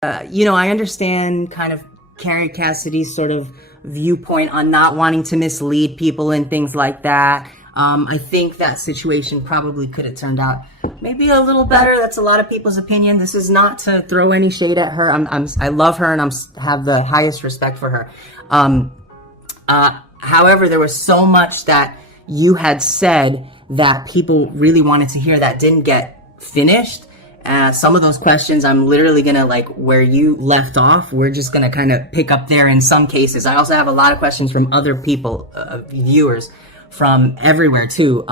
I understand kind of Carrie Cassidy's sort of viewpoint on not wanting to mislead people and things like that. I think that situation probably could have turned out maybe a little better. That's a lot of people's opinion. This is not to throw any shade at her. I love her and have the highest respect for her. However, there was so much that you had said that people really wanted to hear that didn't get finished. Some of those questions, I'm literally going to, like, where you left off, we're just going to kind of pick up there in some cases. I also have a lot of questions from other people, viewers from everywhere too.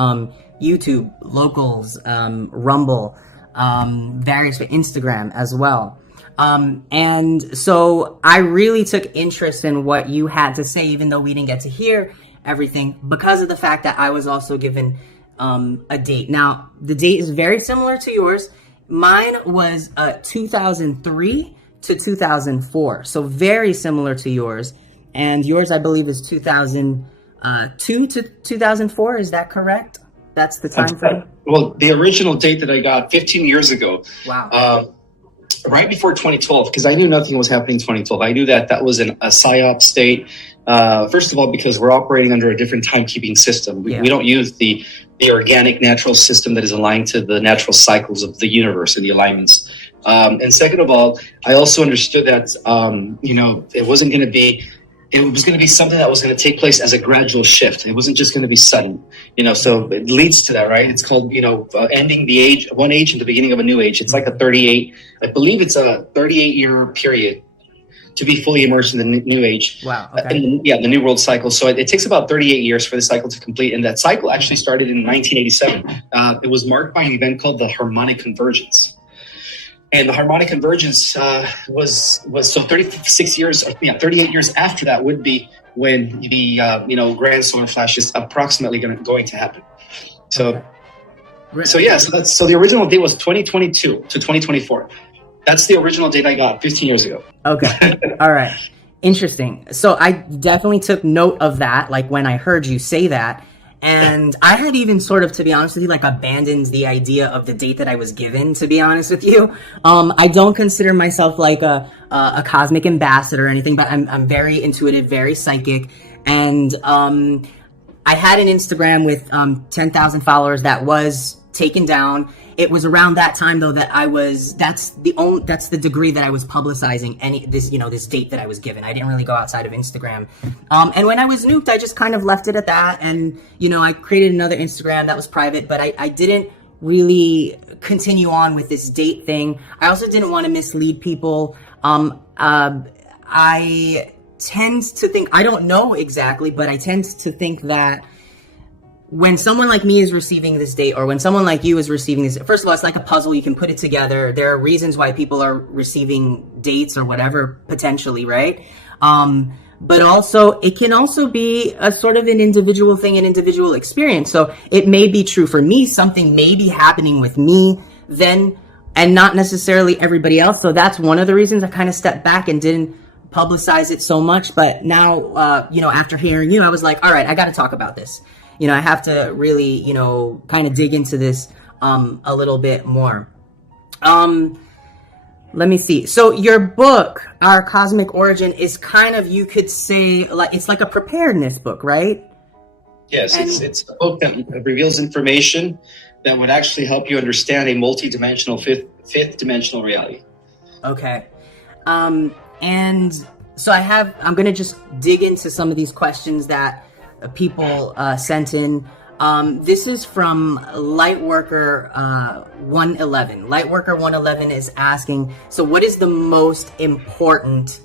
YouTube, locals, Rumble, various Instagram as well. And so I really took interest in what you had to say, even though we didn't get to hear everything, because of the fact that I was also given a date. Now, the date is very similar to yours. Mine was 2003 to 2004, so very similar to yours. And yours, I believe, is 2002 to 2004. Is that correct? That's the time frame? Well, the original date that I got 15 years ago. Wow. Right before 2012, because I knew nothing was happening in 2012. I knew that was a PSYOP state. First of all, because we're operating under a different timekeeping system. We don't use the organic natural system that is aligned to the natural cycles of the universe and the alignments. And second of all, I also understood that, it wasn't going to be, it was going to be something that was going to take place as a gradual shift. It wasn't just going to be sudden, so it leads to that, right? It's called, ending the age, one age and the beginning of a new age. It's like a 38, I believe it's a 38-year period to be fully immersed in the new age. Wow. Okay. And, the new world cycle. So it takes about 38 years for the cycle to complete. And that cycle actually started in 1987. It was marked by an event called the harmonic convergence. And the harmonic convergence was so 38 years after that would be when the grand solar flash is approximately going to happen. So so the original date was 2022 to 2024. That's the original date I got 15 years ago. Okay. All right. Interesting. So I definitely took note of that, like when I heard you say that. And I had even sort of, to be honest with you, like abandoned the idea of the date that I was given, to be honest with you. I don't consider myself like a cosmic ambassador or anything, but I'm very intuitive, very psychic. And I had an Instagram with 10,000 followers that was taken down. It was around that time though that that's the degree that I was publicizing this date that I was given. I didn't really go outside of Instagram. And when I was nuked, I just kind of left it at that. And, I created another Instagram that was private, but I didn't really continue on with this date thing. I also didn't want to mislead people. I tend to think, I don't know exactly, but I tend to think that when someone like me is receiving this date, or when someone like you is receiving this, first of all, it's like a puzzle. You can put it together. There are reasons why people are receiving dates or whatever, potentially, right? But also, it can also be a sort of an individual thing, an individual experience. So it may be true for me. Something may be happening with me then, and not necessarily everybody else. So that's one of the reasons I kind of stepped back and didn't publicize it so much. But now, after hearing you, I was like, all right, I got to talk about this. I have to really, kind of dig into this a little bit more. Let me see. So your book, Our Cosmic Origin, is kind of, you could say, like, it's like a preparedness book, right? Yes, it's a book that reveals information that would actually help you understand a multi-dimensional fifth dimensional reality. Okay. And so I'm going to just dig into some of these questions that people sent in. This is from Lightworker 111. Lightworker 111 is asking, so what is the most important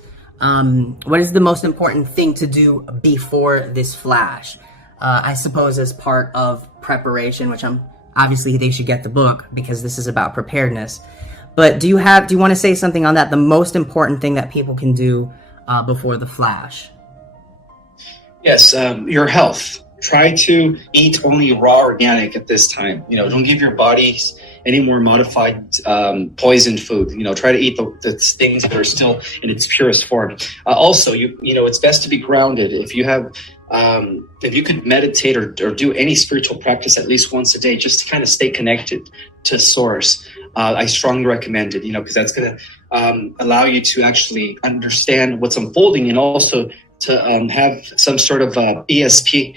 thing to do before this flash? I suppose as part of preparation, which obviously they should get the book because this is about preparedness. But do you want to say something on that? The most important thing that people can do before the flash? Yes, your health. Try to eat only raw organic at this time. Don't give your body any more modified poisoned food. Try to eat the things that are still in its purest form. Also, it's best to be grounded. If you could meditate or do any spiritual practice at least once a day, just to kind of stay connected to source, I strongly recommend it, because that's going to allow you to actually understand what's unfolding, and also to have some sort of ESP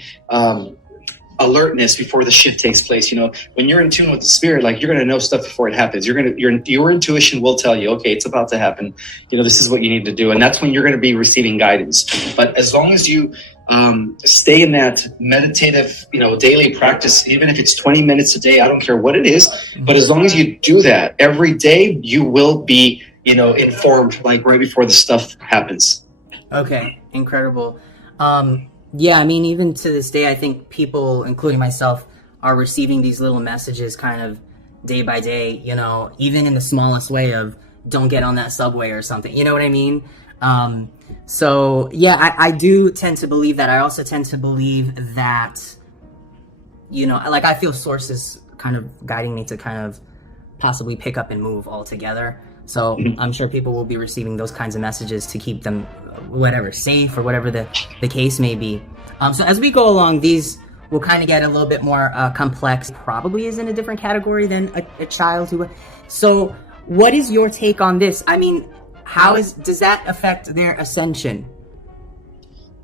alertness before the shift takes place. When you're in tune with the spirit, like, you're going to know stuff before it happens. Your intuition will tell you, okay, it's about to happen. This is what you need to do. And that's when you're going to be receiving guidance. But as long as you stay in that meditative, daily practice, even if it's 20 minutes a day, I don't care what it is, but as long as you do that every day, you will be, informed, like, right before the stuff happens. Okay. Incredible. Yeah, I mean, even to this day, I think people, including myself, are receiving these little messages kind of day by day, even in the smallest way of, don't get on that subway or something. You know what I mean? So, yeah, I do tend to believe that. I also tend to believe that, I feel sources kind of guiding me to kind of possibly pick up and move altogether. So I'm sure people will be receiving those kinds of messages to keep them, whatever, safe or whatever the case may be. So as we go along, these will kind of get a little bit more complex. Probably is in a different category than a child who. So what is your take on this? I mean, does that affect their ascension?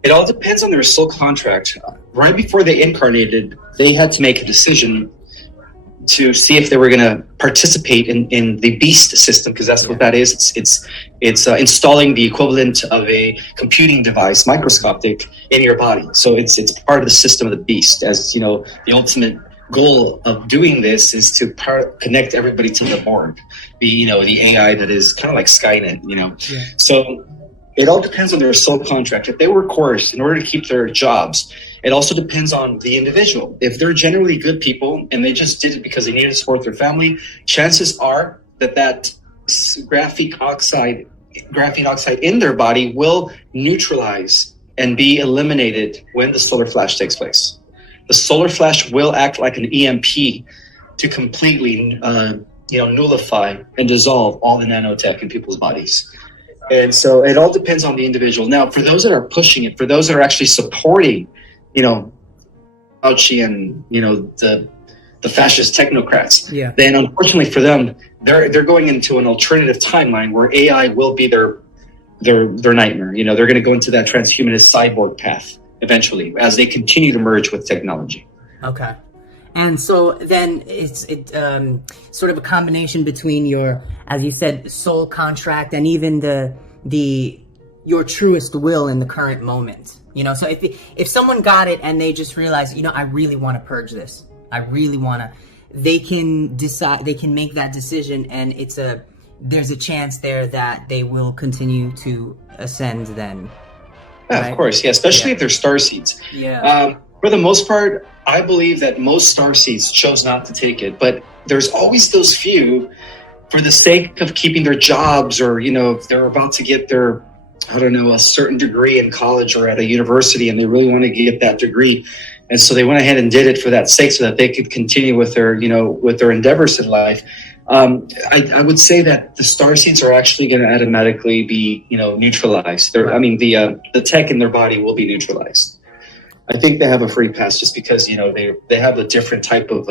It all depends on their soul contract. Right before they incarnated, they had to make a decision to see if they were going to participate in the beast system, because that's what that is. It's installing the equivalent of a computing device, microscopic, in your body. So it's part of the system of the beast. As the ultimate goal of doing this is to connect everybody to the Borg, the AI that is kind of like Skynet. Yeah. So it all depends on their soul contract. If they were coerced in order to keep their jobs, it also depends on the individual. If they're generally good people and they just did it because they needed to support their family, chances are that graphene oxide in their body will neutralize and be eliminated when the solar flash takes place. The solar flash will act like an EMP to completely nullify and dissolve all the nanotech in people's bodies. And so it all depends on the individual. Now, for those that are pushing it, for those that are actually supporting Fauci and the fascist technocrats, then unfortunately for them, they're going into an alternative timeline where AI will be their nightmare. They're going to go into that transhumanist cyborg path eventually as they continue to merge with technology. Okay. And so then it's sort of a combination between your, as you said, soul contract and even your truest will in the current moment. So if someone got it and they just realized, I really want to purge this. I really want to, they can decide, they can make that decision, and there's a chance there that they will continue to ascend then. Yeah, right? Of course. Yeah. Especially if they're starseeds. Yeah. For the most part, I believe that most starseeds chose not to take it, but there's always those few, for the sake of keeping their jobs, or, if they're about to get their, a certain degree in college or at a university, and they really want to get that degree. And so they went ahead and did it for that sake, so that they could continue with their, with their endeavors in life. I would say that the starseeds are actually going to automatically be, neutralized. The tech in their body will be neutralized. I think they have a free pass just because, they have a different type of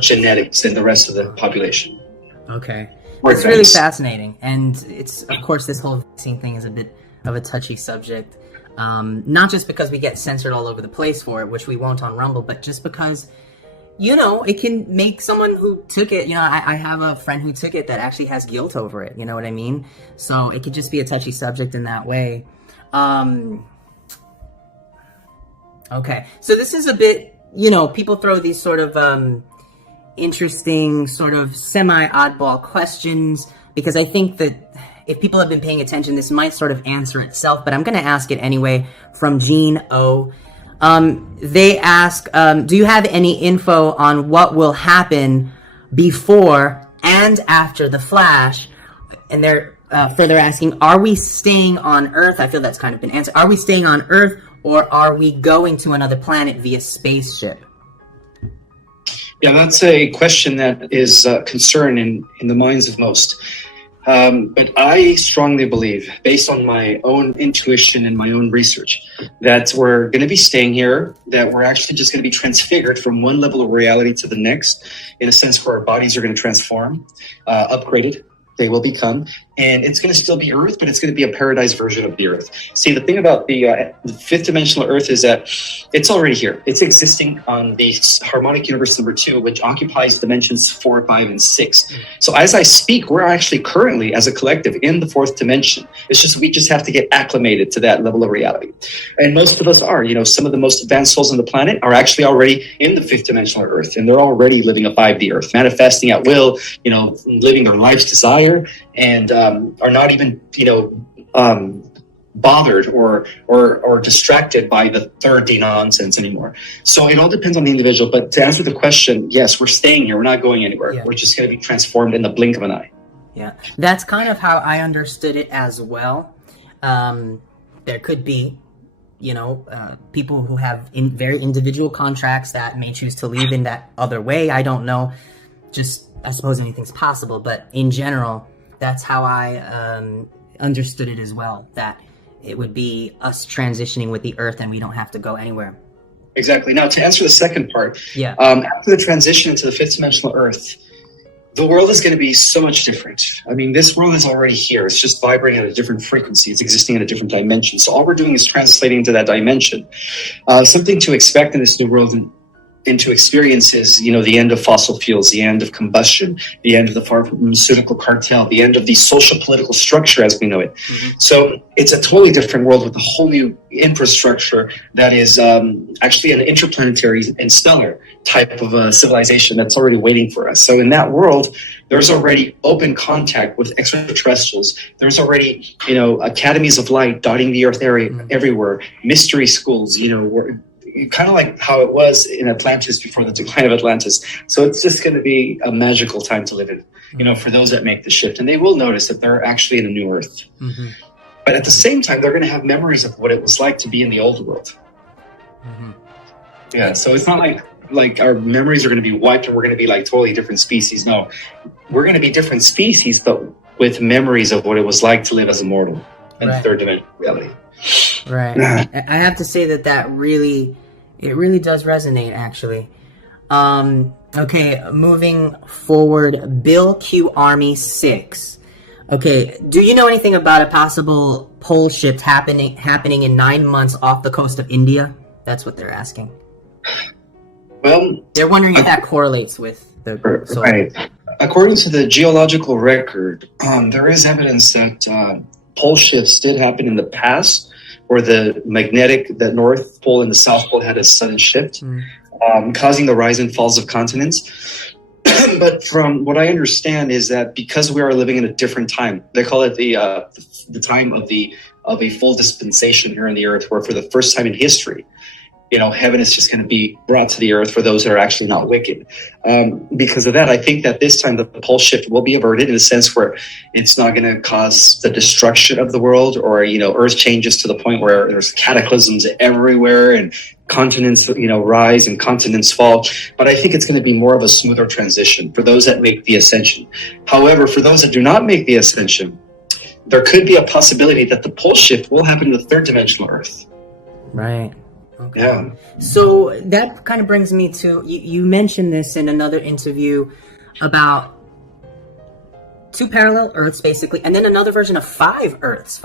genetics than the rest of the population. Okay. It's really fascinating. And it's, of course, this whole vaccine thing is a bit of a touchy subject. Not just because we get censored all over the place for it, which we won't on Rumble, but just because, it can make someone who took it, I have a friend who took it that actually has guilt over it. You know what I mean? So it could just be a touchy subject in that way. Okay. So this is a bit, people throw these sort of, interesting sort of semi-oddball questions, because I think that if people have been paying attention, this might sort of answer itself, but I'm going to ask it anyway. From Gene O. They ask, do you have any info on what will happen before and after the flash? And they're further asking, are we staying on Earth? I feel that's kind of been answered. Are we staying on Earth, or are we going to another planet via spaceship? Yeah, that's a question that is concern in the minds of most. But I strongly believe, based on my own intuition and my own research, that we're going to be staying here, that we're actually just going to be transfigured from one level of reality to the next, in a sense where our bodies are going to transform, upgraded. They will become, and it's going to still be Earth, but it's going to be a paradise version of the Earth. See, the thing about the fifth dimensional Earth is that it's already here. It's existing on the harmonic universe number 2, which occupies dimensions 4, 5, and 6. So as I speak, we're actually currently, as a collective, in the 4th dimension. It's just we just have to get acclimated to that level of reality, and most of us are. You know, some of the most advanced souls on the planet are actually already in the 5th dimensional Earth, and they're already living a 5D Earth, manifesting at will. You know, living their life's desire. And are not even, bothered or distracted by the 3rd D nonsense anymore. So it all depends on the individual. But to answer the question, yes, we're staying here. We're not going anywhere. Yeah. We're just going to be transformed in the blink of an eye. Yeah, that's kind of how I understood it as well. There could be, people who have very individual contracts that may choose to leave in that other way. I don't know. I suppose anything's possible, but in general, that's how I understood it as well, that it would be us transitioning with the Earth and we don't have to go anywhere. Exactly. Now, to answer the second part, after the transition into the 5th dimensional Earth, the world is going to be so much different. I mean, this world is already here. It's just vibrating at a different frequency. It's existing in a different dimension. So all we're doing is translating to that dimension. Something to expect in this new world and to experience is, the end of fossil fuels, the end of combustion, the end of the pharmaceutical cartel, the end of the social political structure as we know it. Mm-hmm. So it's a totally different world with a whole new infrastructure that is actually an interplanetary and stellar type of civilization that's already waiting for us. So in that world, there's already open contact with extraterrestrials. There's already, academies of light dotting the Earth area everywhere, mystery schools, kind of like how it was in Atlantis before the decline of Atlantis. So it's just going to be a magical time to live in, for those that make the shift. And they will notice that they're actually in a new Earth. Mm-hmm. But at the same time, they're going to have memories of what it was like to be in the old world. Mm-hmm. Yeah, so it's not like our memories are going to be wiped and we're going to be like totally different species. No, we're going to be different species, but with memories of what it was like to live as a mortal in the 3rd dimension reality. Right. I have to say that really does resonate, actually. Okay, moving forward, Bill Q Army 6. Okay, do you know anything about a possible pole shift happening in 9 months off the coast of India? That's what they're asking. Well, they're wondering if that correlates with the solar. Right. According to the geological record, there is evidence that pole shifts did happen in the past, where the North Pole and the South Pole had a sudden shift, causing the rise and falls of continents. But from what I understand is that because we are living in a different time, they call it the time of a full dispensation here on the Earth, where for the first time in history, heaven is just going to be brought to the earth for those that are actually not wicked. Because of that, I think that this time the pole shift will be averted in a sense where it's not going to cause the destruction of the world, or, earth changes to the point where there's cataclysms everywhere and continents, rise and continents fall. But I think it's going to be more of a smoother transition for those that make the ascension. However, for those that do not make the ascension, there could be a possibility that the pole shift will happen in the 3rd dimensional Earth. Right. Okay. Yeah. So that kind of brings me to, you mentioned this in another interview about 2 parallel Earths, basically, and then another version of 5 Earths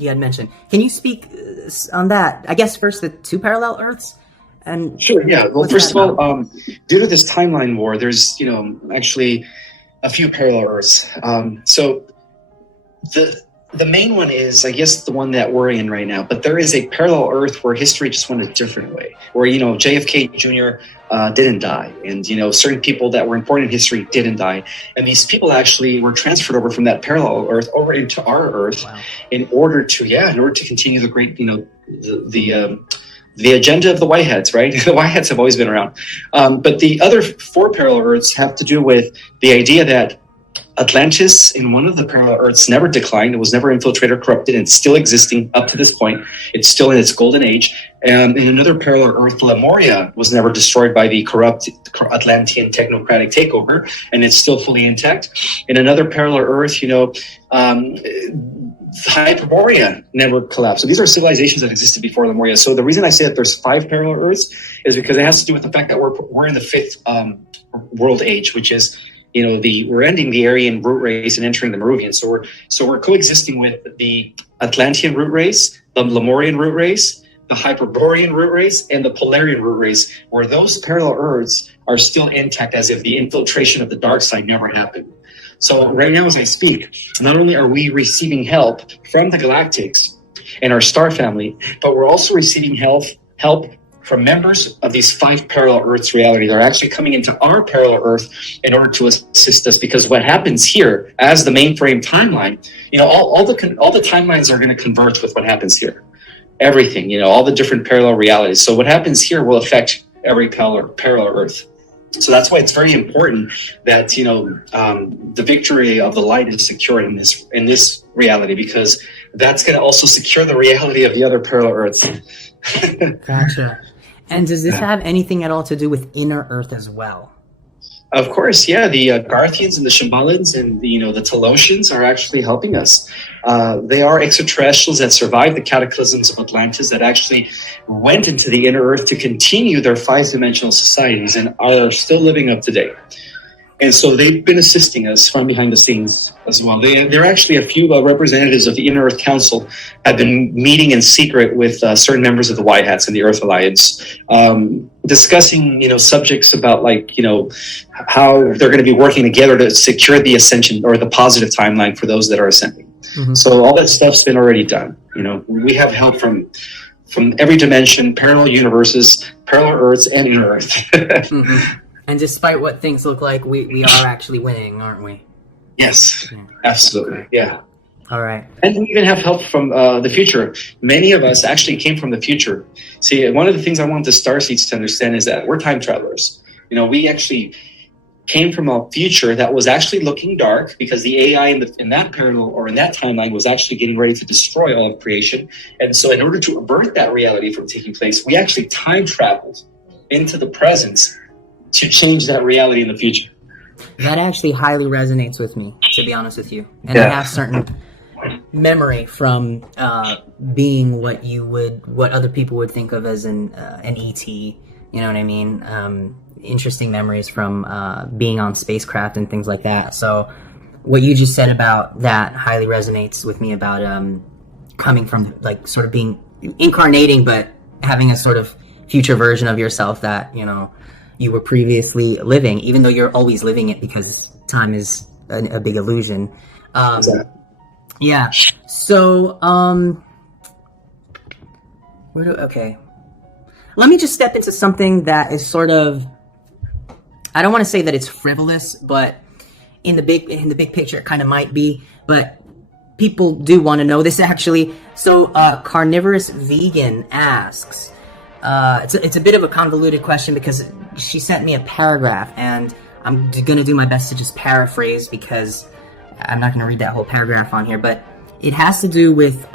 you had mentioned. Can you speak on that? I guess first the 2 parallel Earths? And sure, yeah. Well, first of all, due to this timeline war, there's, actually a few parallel Earths. So the main one is, I guess, the one that we're in right now. But there is a parallel Earth where history just went a different way, where, JFK Jr. Didn't die. And, certain people that were important in history didn't die. And these people actually were transferred over from that parallel Earth over into our Earth. Wow. in order to continue the great, the agenda of the Whiteheads, right? The Whiteheads have always been around. But the other 4 parallel Earths have to do with the idea that Atlantis in one of the parallel Earths never declined. It was never infiltrated or corrupted, and it's still existing up to this point. It's still in its golden age. In another parallel Earth, Lemuria was never destroyed by the corrupt Atlantean technocratic takeover, and it's still fully intact. In another parallel Earth, Hyperborea never collapsed. So these are civilizations that existed before Lemuria. So the reason I say that there's 5 parallel Earths is because it has to do with the fact that we're in the 5th world age, which is we're ending the Aryan root race and entering the Merovingian. So we're coexisting with the Atlantean root race, the Lemurian root race, the Hyperborean root race, and the Polarian root race, where those parallel Earths are still intact as if the infiltration of the dark side never happened. So right now, as I speak, not only are we receiving help from the Galactics and our star family, but we're also receiving help from members of these 5 parallel Earths reality. They're actually coming into our parallel Earth in order to assist us, because what happens here as the mainframe timeline, all the timelines are going to converge with what happens here. Everything, all the different parallel realities. So what happens here will affect every parallel Earth. So that's why it's very important that the victory of the light is secured in this reality, because that's going to also secure the reality of the other parallel Earths. Gotcha. And does this have anything at all to do with inner Earth as well? Of course, yeah. The Garthians and the Shambhalans and the Talosians are actually helping us. They are extraterrestrials that survived the cataclysms of Atlantis, that actually went into the inner Earth to continue their 5-dimensional societies and are still living up today. And so they've been assisting us from behind the scenes as well. There are actually a few representatives of the Inner Earth Council have been meeting in secret with certain members of the White Hats and the Earth Alliance, discussing, subjects about how they're going to be working together to secure the ascension or the positive timeline for those that are ascending. Mm-hmm. So all that stuff's been already done. We have help from every dimension, parallel universes, parallel Earths, and Inner Earth. Mm-hmm. And despite what things look like, we are actually winning, aren't we? Yes, absolutely. Yeah. All right. And we even have help from the future. Many of us actually came from the future. See, one of the things I want the Starseeds to understand is that we're time travelers. We actually came from a future that was actually looking dark, because the AI in that parallel or in that timeline was actually getting ready to destroy all of creation. And so in order to avert that reality from taking place, we actually time traveled into the present to change that reality in the future. That actually highly resonates with me, to be honest with you. And I have certain memory from being what other people would think of as an ET. You know what I mean? Interesting memories from being on spacecraft and things like that. So what you just said about that highly resonates with me, about coming from sort of being incarnating, but having a sort of future version of yourself that you were previously living, even though you're always living it, because time is a big illusion. Exactly. Yeah. So, okay. Let me just step into something that is sort of, I don't want to say that it's frivolous, but in the big picture, it kind of might be, but people do want to know this actually. So, Carnivorous Vegan asks, it's a bit of a convoluted question, because she sent me a paragraph, and I'm going to do my best to just paraphrase, because I'm not going to read that whole paragraph on here, but it has to do with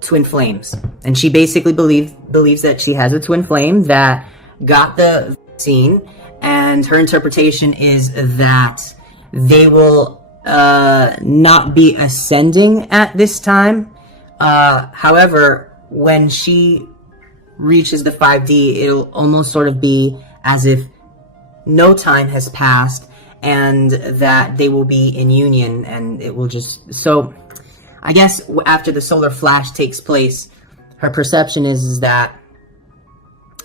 twin flames. And she basically believes that she has a twin flame that got the vaccine, and her interpretation is that they will not be ascending at this time. However, when she reaches the 5D, it'll almost sort of be as if no time has passed, and that they will be in union, and it will just... So, I guess after the solar flash takes place, her perception is that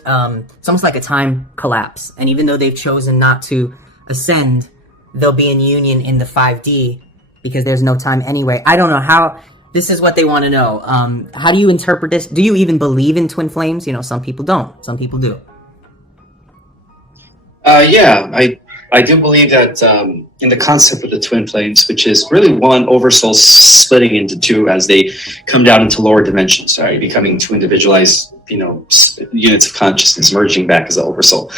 it's almost like a time collapse, and even though they've chosen not to ascend, they'll be in union in the 5D, because there's no time anyway. I don't know how... This is what they want to know. How do you interpret this? Do you even believe in twin flames? Some people don't. Some people do. Yeah, I do believe that in the concept of the twin flames, which is really one oversoul splitting into two as they come down into lower dimensions, right? Becoming two individualized, units of consciousness, merging back as an oversoul.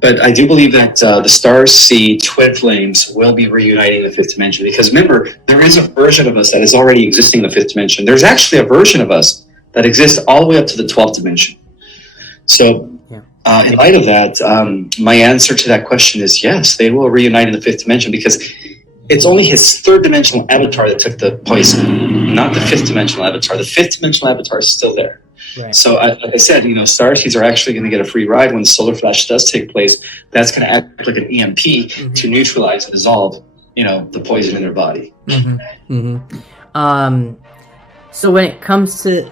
But I do believe that the stars see twin flames will be reuniting in the 5th dimension, because remember, there is a version of us that is already existing in the 5th dimension. There's actually a version of us that exist all the way up to the 12th dimension. So in light of that, my answer to that question is yes, they will reunite in the 5th dimension, because it's only his 3rd dimensional avatar that took the poison, not the 5th dimensional avatar. The 5th dimensional avatar is still there. Right. So, like I said, Starseeds are actually going to get a free ride when the solar flash does take place. That's going to act like an EMP to neutralize and dissolve, the poison in their body. So when it comes to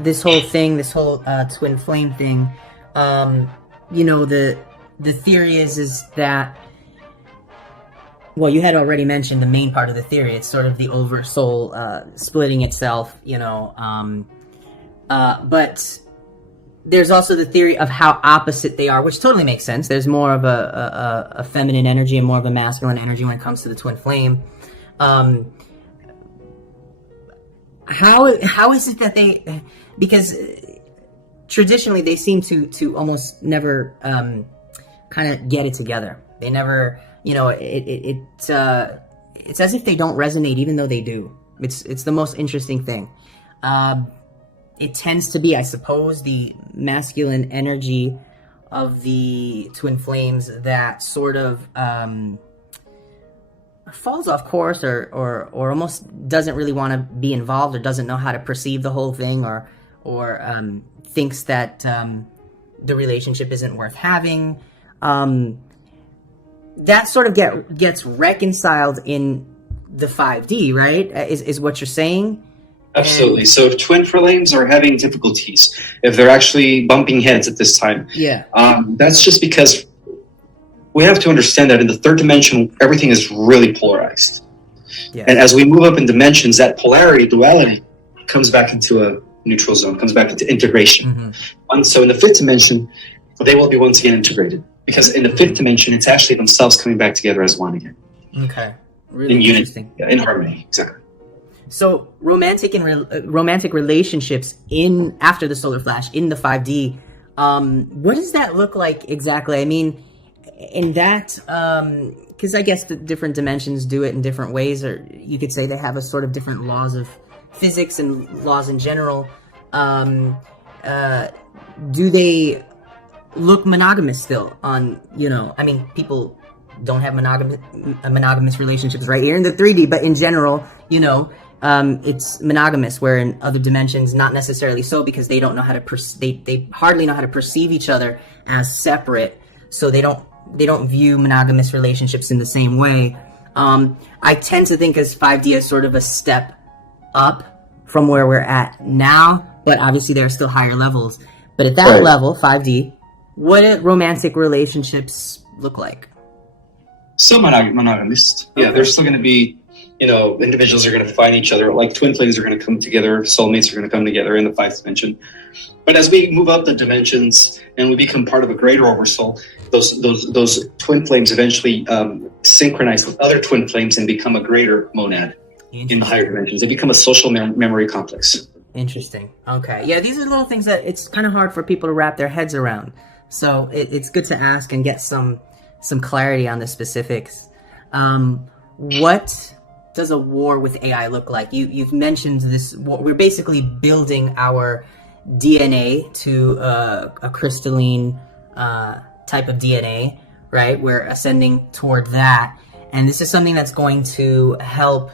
this whole thing, this whole twin flame thing, the theory is that, well, you had already mentioned the main part of the theory. It's sort of the oversoul splitting itself, but there's also the theory of how opposite they are, which totally makes sense. There's more of a feminine energy and more of a masculine energy when it comes to the twin flame. How is it that they, because traditionally they seem to almost never kind of get it together. They never, it's as if they don't resonate even though they do. It's the most interesting thing. It tends to be, I suppose, the masculine energy of the twin flames that sort of falls off course or almost doesn't really want to be involved, or doesn't know how to perceive the whole thing, or thinks that the relationship isn't worth having. That sort of gets reconciled in the 5D, right? Is what you're saying? Absolutely. So if twin flames are having difficulties, if they're actually bumping heads at this time, that's just because we have to understand that in the 3rd dimension, everything is really polarized. Yeah. And as we move up in dimensions, that polarity, duality, comes back into a neutral zone, comes back into integration. And so in the 5th dimension, they will be once again integrated. Because in the 5th dimension, it's actually themselves coming back together as one again. Okay. Really in interesting. Unity, in harmony, exactly. So romantic relationships after the solar flash in the 5D, what does that look like exactly? I mean, in that, because I guess the different dimensions do it in different ways, or you could say they have a sort of different laws of physics and laws in general. Do they look monogamous still on, I mean, people don't have monogamous relationships right here in the 3D, but in general, it's monogamous, where in other dimensions, not necessarily so, because they don't know how to, they hardly know how to perceive each other as separate, so they don't view monogamous relationships in the same way. I tend to think as 5D as sort of a step up from where we're at now, but obviously there are still higher levels. But at that level, 5D, what do romantic relationships look like? So monogamous. Yeah, there's still going to be, individuals are going to find each other, like twin flames are going to come together, soulmates are going to come together in the 5th dimension. But as we move up the dimensions and we become part of a greater oversoul, those twin flames eventually synchronize with other twin flames and become a greater monad in the higher dimensions. They become a social memory complex. Interesting. Okay. Yeah, these are little things that it's kind of hard for people to wrap their heads around. So it's good to ask and get some clarity on the specifics. What does a war with AI look like? You've mentioned this. We're basically building our DNA to a crystalline type of DNA, right? We're ascending toward that. And this is something that's going to help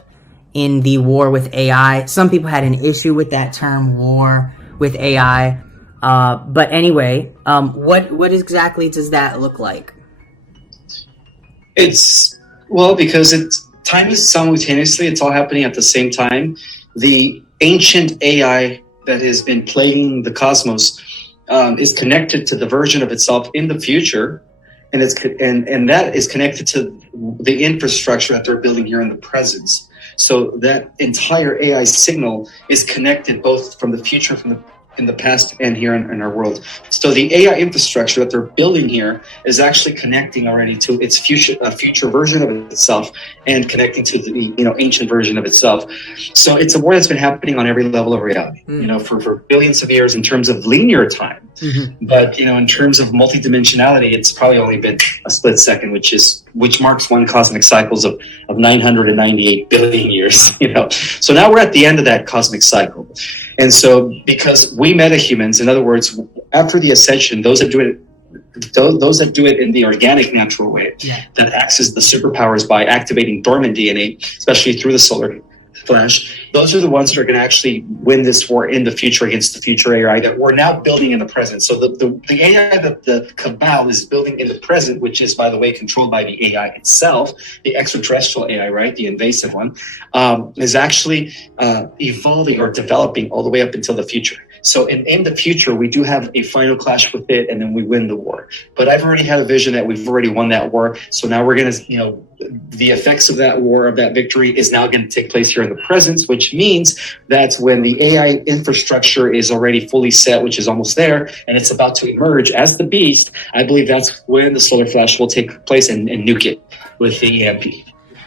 in the war with AI. Some people had an issue with that term, war with AI. But anyway, what exactly does that look like? Because time is simultaneously, it's all happening at the same time. The ancient AI that has been plaguing the cosmos is connected to the version of itself in the future, and that is connected to the infrastructure that they're building here in the present. So that entire AI signal is connected both from the future, in the past, and here in our world. So the AI infrastructure that they're building here is actually connecting already to its future version of itself, and connecting to the ancient version of itself. So it's a war that's been happening on every level of reality, for billions of years in terms of linear time. Mm-hmm. But in terms of multidimensionality, it's probably only been a split second, which marks one cosmic cycles of 998 billion years. So now we're at the end of that cosmic cycle. And so, because we metahumans, in other words, after the ascension, those that do it in the organic, natural way, that access the superpowers by activating dormant DNA, especially through the solar flash, those are the ones that are going to actually win this war in the future against the future AI that we're now building in the present. So the AI that the cabal is building in the present, which is, by the way, controlled by the AI itself, the extraterrestrial AI, right, the invasive one, is actually evolving or developing all the way up until the future. So in the future, we do have a final clash with it, and then we win the war. But I've already had a vision that we've already won that war. So now we're going to, the effects of that war, of that victory, is now going to take place here in the present, which means that when the AI infrastructure is already fully set, which is almost there, and it's about to emerge as the beast, I believe that's when the solar flash will take place and nuke it with the EMP.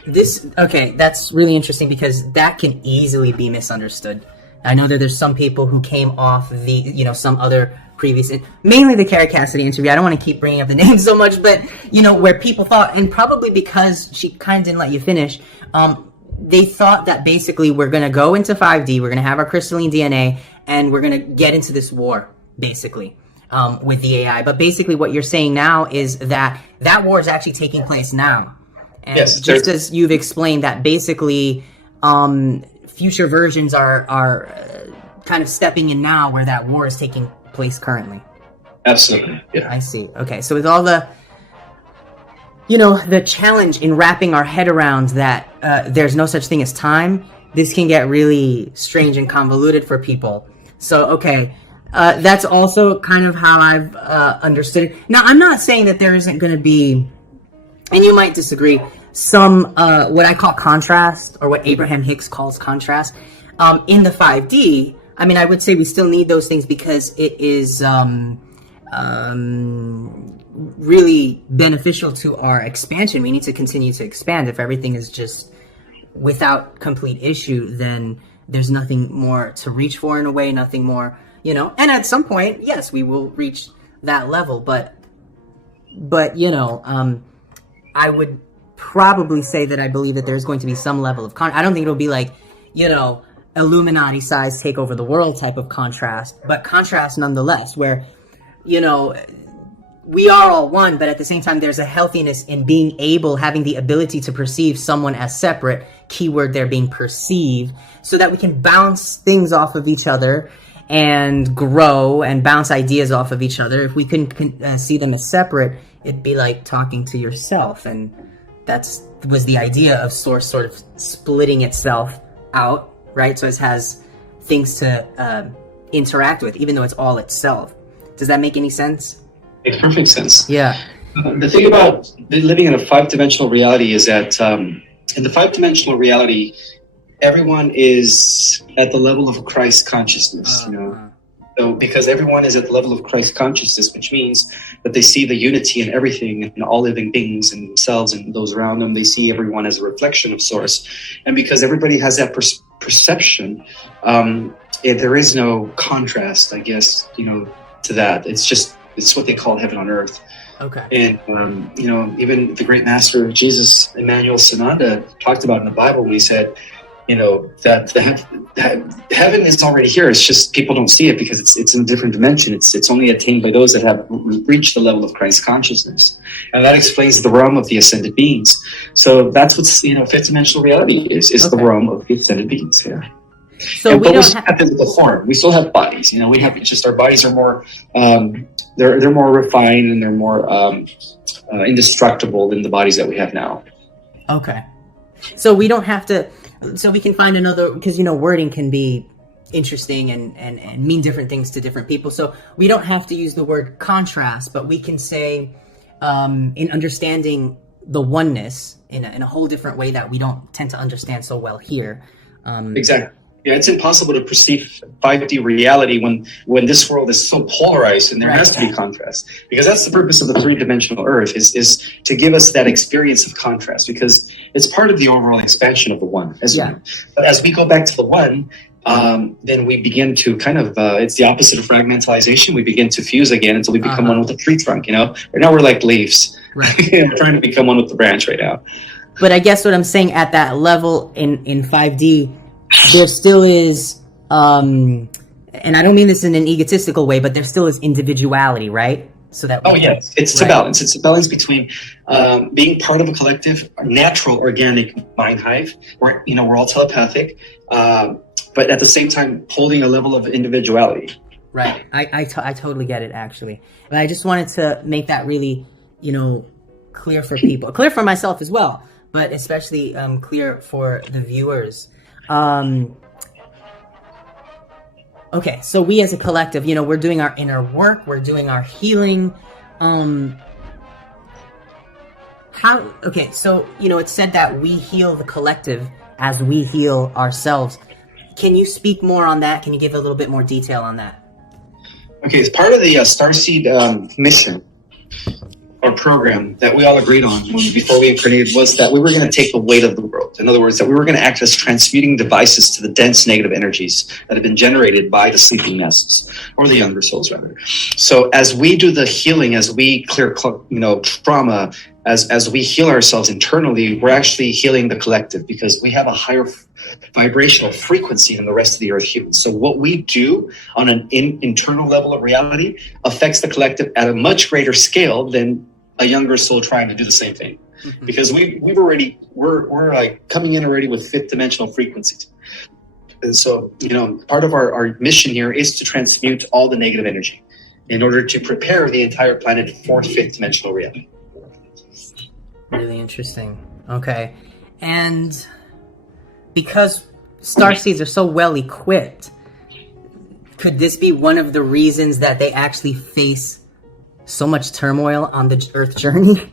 That's really interesting, because that can easily be misunderstood. I know that there's some people who came off the, some other previous, mainly the Carrie Cassidy interview. I don't want to keep bringing up the name so much, but, where people thought, and probably because she kind of didn't let you finish, they thought that basically we're going to go into 5D, we're going to have our crystalline DNA, and we're going to get into this war, basically, with the AI. But basically what you're saying now is that war is actually taking place now. And yes, just as you've explained that basically, future versions are kind of stepping in now where that war is taking place currently. Absolutely. Yeah. I see. Okay. So with all the, the challenge in wrapping our head around that there's no such thing as time, this can get really strange and convoluted for people. So, okay. That's also kind of how I've understood it. Now, I'm not saying that there isn't going to be, and you might disagree, some what I call contrast, or what Abraham Hicks calls contrast, in the 5D. I mean, I would say we still need those things because it is really beneficial to our expansion. We need to continue to expand. If everything is just without complete issue, then there's nothing more to reach for in a way, nothing more, and at some point, yes, we will reach that level, but I would probably say that I believe that there's going to be some level of I don't think it'll be like, Illuminati size take over the world type of contrast, but contrast nonetheless, where, we are all one, but at the same time, there's a healthiness in having the ability to perceive someone as separate, keyword there being perceive, so that we can bounce things off of each other and grow and bounce ideas off of each other. If we couldn't see them as separate, it'd be like talking to yourself, and was the idea of Source sort of splitting itself out, right? So it has things to interact with, even though it's all itself. Does that make any sense? Makes perfect sense. Yeah. The thing about living in a 5-dimensional reality is that in the 5-dimensional reality, everyone is at the level of Christ consciousness, So because everyone is at the level of Christ consciousness, which means that they see the unity in everything and all living beings and themselves and those around them, they see everyone as a reflection of Source. And because everybody has that perception, there is no contrast, I guess, to that. It's what they call heaven on earth. Okay. And, even the great master Jesus, Emmanuel Sananda, talked about in the Bible when he said, that heaven is already here. It's just people don't see it because it's in a different dimension. It's only attained by those that have reached the level of Christ consciousness, and that explains the realm of the ascended beings. So that's what's 5th-dimensional reality is the realm of the ascended beings. Yeah. So we still have physical form. We still have bodies. We have just our bodies are more they're more refined and they're more indestructible than the bodies that we have now. Okay. So we don't have to. So we can find another, because wording can be interesting and mean different things to different people. So we don't have to use the word contrast, but we can say in understanding the oneness in a whole different way that we don't tend to understand so well here. Exactly. Yeah, it's impossible to perceive 5D reality when this world is so polarized, and there has to be contrast, because that's the purpose of the 3-dimensional Earth is to give us that experience of contrast, because it's part of the overall expansion of the one. But as we go back to the one, then we begin to kind of it's the opposite of fragmentalization. We begin to fuse again until we become one with the tree trunk. Right now we're like leaves. Right. We're trying to become one with the branch right now. But I guess what I'm saying, at that level in 5D, there still is and I don't mean this in an egotistical way, but there still is individuality, right? So that yes, it's a balance. It's a balance between being part of a collective, natural, organic mind hive, where we're all telepathic, but at the same time holding a level of individuality. Right. I totally get it, actually. But I just wanted to make that really, clear for people, clear for myself as well, but especially clear for the viewers. Okay, so we as a collective, we're doing our inner work, we're doing our healing. It's said that we heal the collective as we heal ourselves. Can you speak more on that? Can you give a little bit more detail on that? Okay, as part of the Starseed mission or program that we all agreed on before we incarnated was that we were going to take the weight of the world. In other words, that we were going to act as transmuting devices to the dense negative energies that have been generated by the sleeping masses, or the younger souls rather. So as we do the healing, as we clear trauma, as we heal ourselves internally, we're actually healing the collective because we have a higher vibrational frequency than the rest of the earth humans. So what we do on an internal level of reality affects the collective at a much greater scale than a younger soul trying to do the same thing. Mm-hmm. Because we're like coming in already with fifth dimensional frequencies. And so, part of our mission here is to transmute all the negative energy in order to prepare the entire planet for fifth dimensional reality. Really interesting. Okay. And because starseeds are so well equipped, could this be one of the reasons that they actually face so much turmoil on the Earth journey?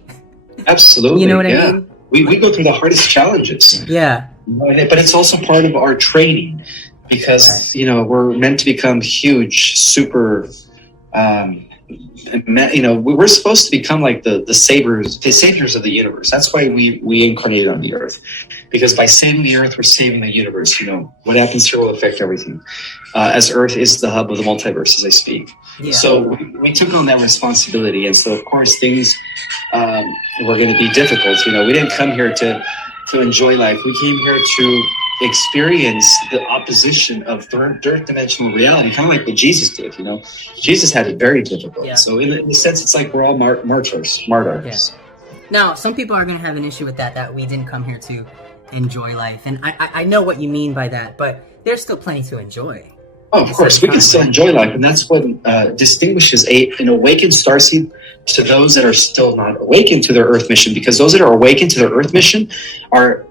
Absolutely. You know what I mean? We go through the hardest challenges. Yeah. But it's also part of our training because, we're meant to become huge, super, we're supposed to become like the saviors of the universe. That's why we incarnated on the earth, because by saving the earth, we're saving the universe. What happens here will affect everything, as earth is the hub of the multiverse, as I speak. Yeah. So we took on that responsibility, and so of course things were going to be difficult. We didn't come here to enjoy life. We came here to experience the opposition of third dimensional reality, kind of like what Jesus did. Jesus had it very difficult. Yeah. So in a sense, it's like we're all martyrs. Yeah. Now, some people are going to have an issue with that we didn't come here to enjoy life, and I know what you mean by that, but there's still plenty to enjoy. Oh, of course, we can still enjoy life, and that's what distinguishes an awakened starseed to those that are still not awakened to their Earth mission, because those that are awakened to their Earth mission are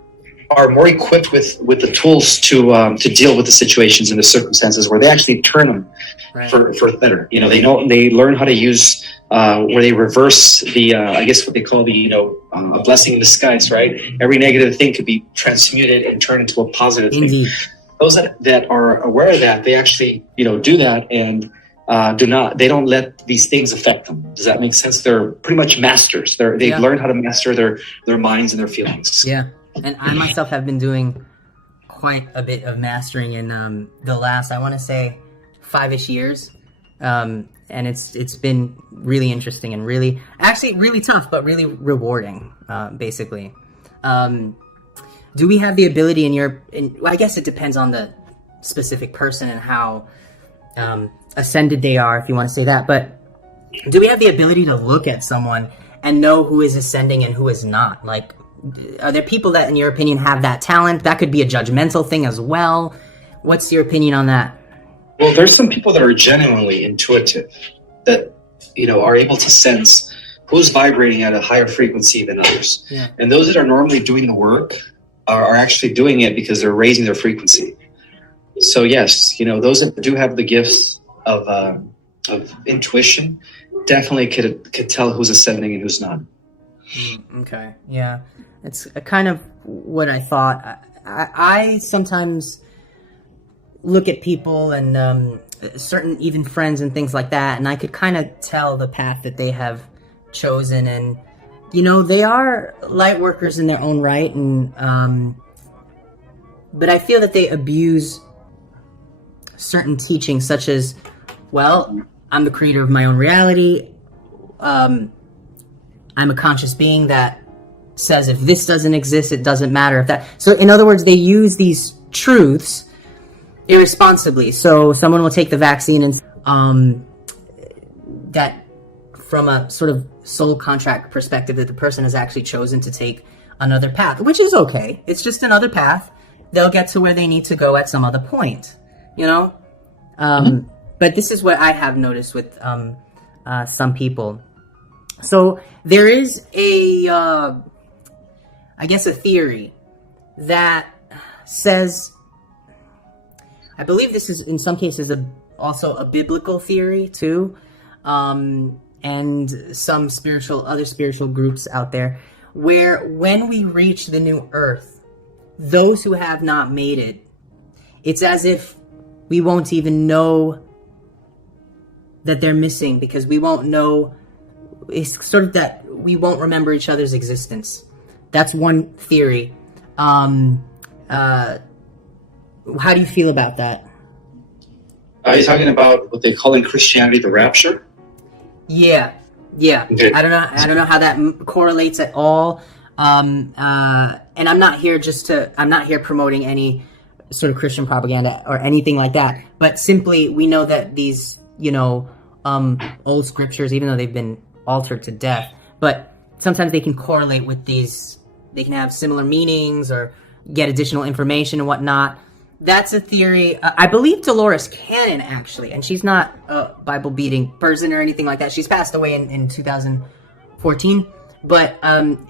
more equipped with the tools to deal with the situations and the circumstances where they actually turn them for better. They learn how to use where they reverse the I guess what they call the a blessing in disguise, right? Every negative thing could be transmuted and turned into a positive thing. Those that are aware of that, they actually do that and they don't let these things affect them. Does that make sense? They're pretty much masters. They've learned how to master their minds and their feelings. Yeah. And I myself have been doing quite a bit of mastering in the last, I want to say, 5-ish years. And it's been really interesting and really tough, but really rewarding, basically. Do we have the ability I guess it depends on the specific person and how ascended they are, if you want to say that, but do we have the ability to look at someone and know who is ascending and who is not? Like, are there people that, in your opinion, have that talent? That could be a judgmental thing as well. What's your opinion on that? Well, there's some people that are genuinely intuitive, that are able to sense who's vibrating at a higher frequency than others. Yeah. And those that are normally doing the work are actually doing it because they're raising their frequency. So yes, those that do have the gifts of intuition definitely could tell who's ascending and who's not. Okay, yeah. It's kind of what I thought. I sometimes look at people and certain even friends and things like that, and I could kind of tell the path that they have chosen, and they are light workers in their own right, and but I feel that they abuse certain teachings, such as, well, I'm the creator of my own reality. I'm a conscious being that says if this doesn't exist, it doesn't matter if that. So in other words, they use these truths irresponsibly. So someone will take the vaccine and that from a sort of soul contract perspective that the person has actually chosen to take another path, which is okay. It's just another path. They'll get to where they need to go at some other point, you know? But this is what I have noticed with some people. So there is a theory that says, I believe this is in some cases also a biblical theory too, and some other spiritual groups out there, where when we reach the new earth, those who have not made it, it's as if we won't even know that they're missing, because we won't know. It's sort of that we won't remember each other's existence. That's one theory. How do you feel about that? Are you talking about what they call in Christianity the rapture? Yeah. Okay. I don't know how that correlates at all. And I'm not here promoting any sort of Christian propaganda or anything like that. But simply, we know that these, old scriptures, even though they've been altered to death, but sometimes they can correlate with these. They can have similar meanings or get additional information and whatnot. That's a theory. I believe Dolores Cannon, actually, and she's not a Bible-beating person or anything like that. She's passed away in 2014. But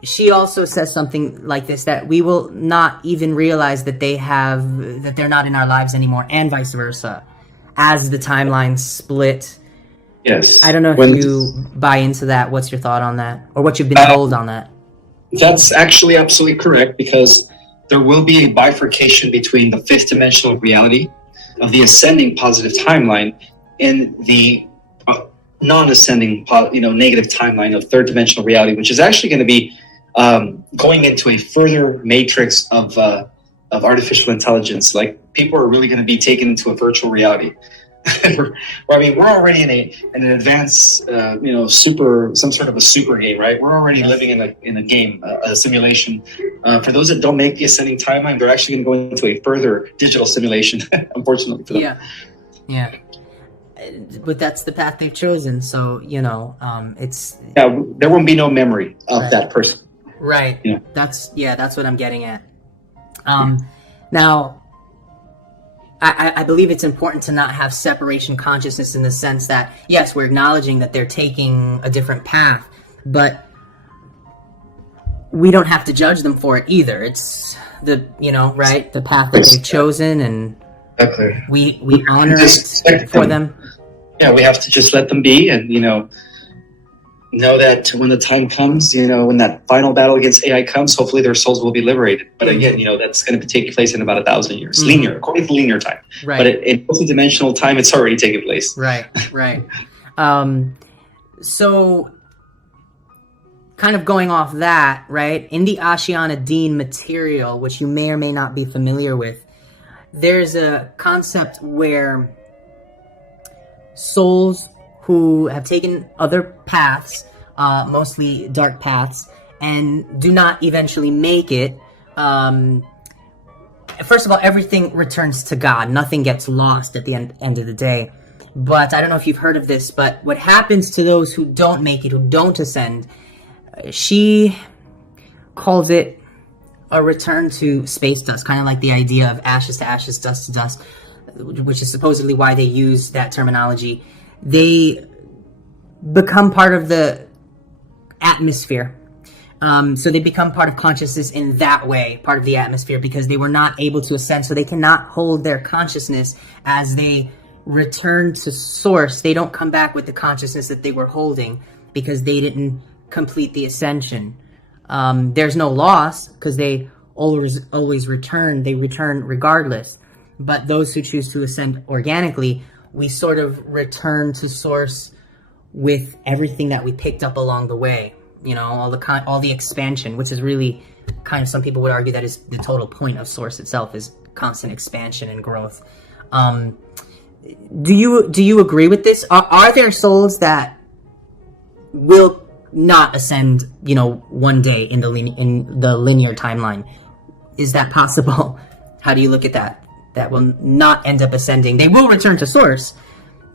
she also says something like this, that we will not even realize that they're not in our lives anymore, and vice versa, as the timeline split. Yes. I don't know if you buy into that. What's your thought on that? Or what you've been told on that? That's actually absolutely correct, because there will be a bifurcation between the fifth dimensional reality of the ascending positive timeline and the non-ascending, negative timeline of third dimensional reality, which is actually going to be going into a further matrix of artificial intelligence. Like, people are really going to be taken into a virtual reality. We're already in an advanced, some sort of a super game, right? We're already living in a game, a simulation. For those that don't make the ascending timeline, they're actually going to go into a further digital simulation, unfortunately for them. Yeah. But that's the path they've chosen. So, it's... Yeah, there won't be no memory of that person. Right. Yeah. That's what I'm getting at. Now, I believe it's important to not have separation consciousness in the sense that, yes, we're acknowledging that they're taking a different path, but we don't have to judge them for it either. It's the path that they've chosen, and exactly. we honor it for them. Yeah, we have to just let them be, and know that when the time comes, when that final battle against AI comes, hopefully their souls will be liberated. But again, that's going to take place in about 1,000 years, linear, according to linear time. Right. But in multi-dimensional time, it's already taken place. Right. So, kind of going off that, right? In the Ashiana Deen material, which you may or may not be familiar with, there's a concept where souls who have taken other paths, mostly dark paths, and do not eventually make it, first of all, everything returns to God. Nothing gets lost at the end of the day. But I don't know if you've heard of this, but what happens to those who don't make it, who don't ascend, she calls it a return to space dust, kind of like the idea of ashes to ashes, dust to dust, which is supposedly why they use that terminology. They become part of the atmosphere. So they become part of consciousness in that way, part of the atmosphere, because they were not able to ascend, so they cannot hold their consciousness as they return to source. They don't come back with the consciousness that they were holding because they didn't complete the ascension. There's no loss because they always return. They return regardless. But those who choose to ascend organically, we sort of return to source with everything that we picked up along the way. All the expansion, which is really kind of, some people would argue that is the total point of source itself, is constant expansion and growth. Do you agree with this? Are there souls that will not ascend, one day in the linear timeline? Is that possible? How do you look at that? that will not end up ascending. They will return to source,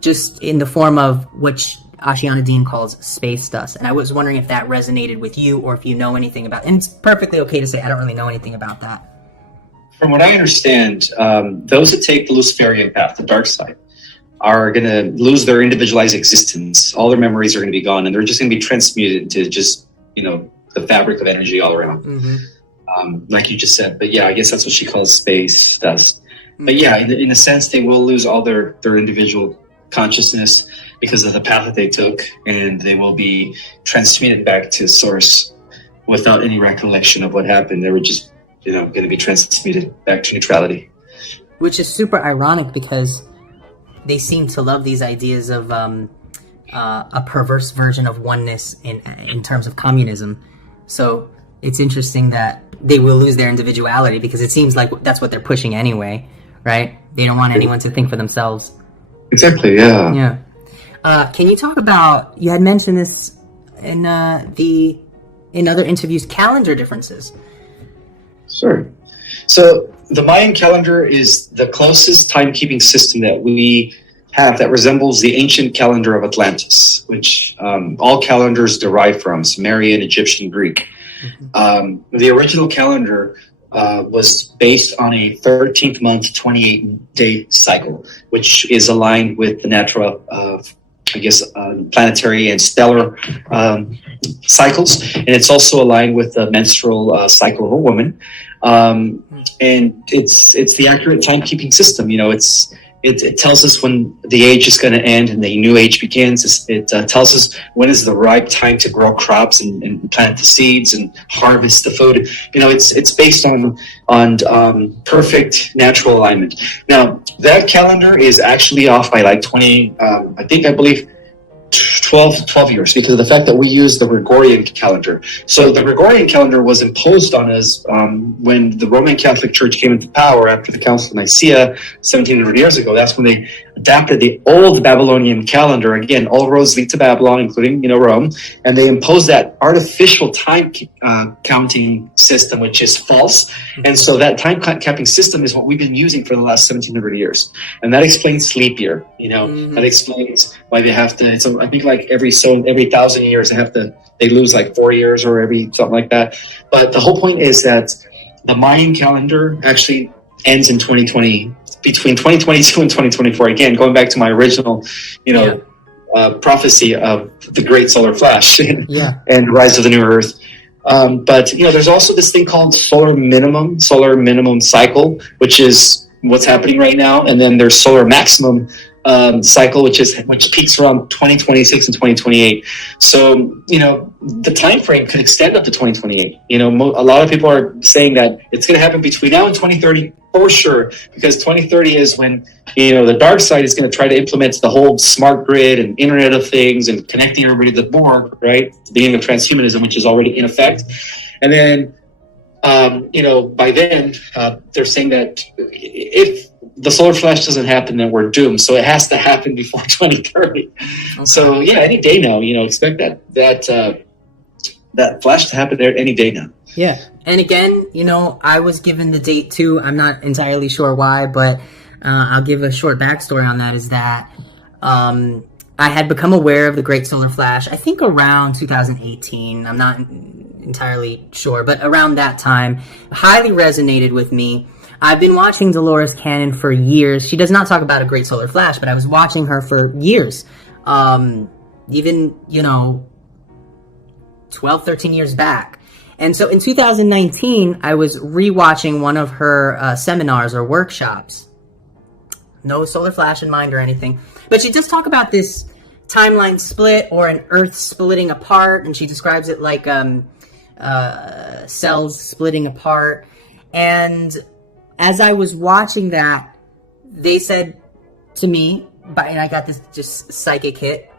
just in the form of which Ashiana Dean calls space dust. And I was wondering if that resonated with you, or if you know anything about. And it's perfectly okay to say I don't really know anything about that. From what I understand, those that take the Luciferian path, the dark side, are going to lose their individualized existence. All their memories are going to be gone, and they're just going to be transmuted into just, the fabric of energy all around. Like you just said. But yeah, I guess that's what she calls space dust. But yeah, in a sense, they will lose all their individual consciousness because of the path that they took, and they will be transmuted back to source without any recollection of what happened. They were just, going to be transmuted back to neutrality. Which is super ironic, because they seem to love these ideas of a perverse version of oneness in terms of communism. So it's interesting that they will lose their individuality, because it seems like that's what they're pushing anyway, right? They don't want anyone to think for themselves. Exactly, yeah. Yeah. Can you talk about, you had mentioned this in other interviews, calendar differences? Sure. So the Mayan calendar is the closest timekeeping system that we have that resembles the ancient calendar of Atlantis, which all calendars derive from, Sumerian, Egyptian, Greek. The original calendar was based on a 13th month, 28-day cycle, which is aligned with the natural, planetary and stellar cycles. And it's also aligned with the menstrual cycle of a woman. And it's the accurate timekeeping system. It tells us when the age is going to end and the new age begins. It tells us when is the right time to grow crops and plant the seeds and harvest the food. It's based on perfect natural alignment. Now, that calendar is actually off by like 20, I believe 12 years, because of the fact that we use the Gregorian calendar. So the Gregorian calendar was imposed on us when the Roman Catholic Church came into power after the Council of Nicaea 1700 years ago. That's when they adapted the old Babylonian calendar. Again, all roads lead to Babylon, including Rome, and they imposed that artificial time counting system, which is false. And so that time counting system is what we've been using for the last 1700 years, and that explains leap year. That explains why they have to. I think like every 1,000 years they lose like 4 years, or every something like that. But the whole point is that the Mayan calendar actually ends in 2020, between 2022 and 2024. Again, going back to my original, prophecy of the great solar flash and rise of the new Earth. But there's also this thing called solar minimum cycle, which is what's happening right now, and then there's solar maximum cycle, which peaks around 2026 and 2028. So the time frame could extend up to 2028. A lot of people are saying that it's going to happen between now and 2030 for sure, because 2030 is when the dark side is going to try to implement the whole smart grid and Internet of Things and connecting everybody to the Borg, right? The beginning of transhumanism, which is already in effect. And then by then they're saying that if the solar flash doesn't happen, then we're doomed. So it has to happen before 2030. Okay. So yeah, any day now, expect that flash to happen there any day now. Yeah. And again, I was given the date too. I'm not entirely sure why, but I'll give a short backstory on that, is that I had become aware of the Great Solar Flash, I think around 2018. I'm not entirely sure, but around that time, highly resonated with me. I've been watching Dolores Cannon for years. She does not talk about a Great Solar Flash, but I was watching her for years. Even, 12, 13 years back. And so in 2019, I was rewatching one of her seminars or workshops. No solar flash in mind or anything. But she does talk about this timeline split, or an Earth splitting apart, and she describes it like cells splitting apart. And as I was watching that, they said to me, and I got this just psychic hit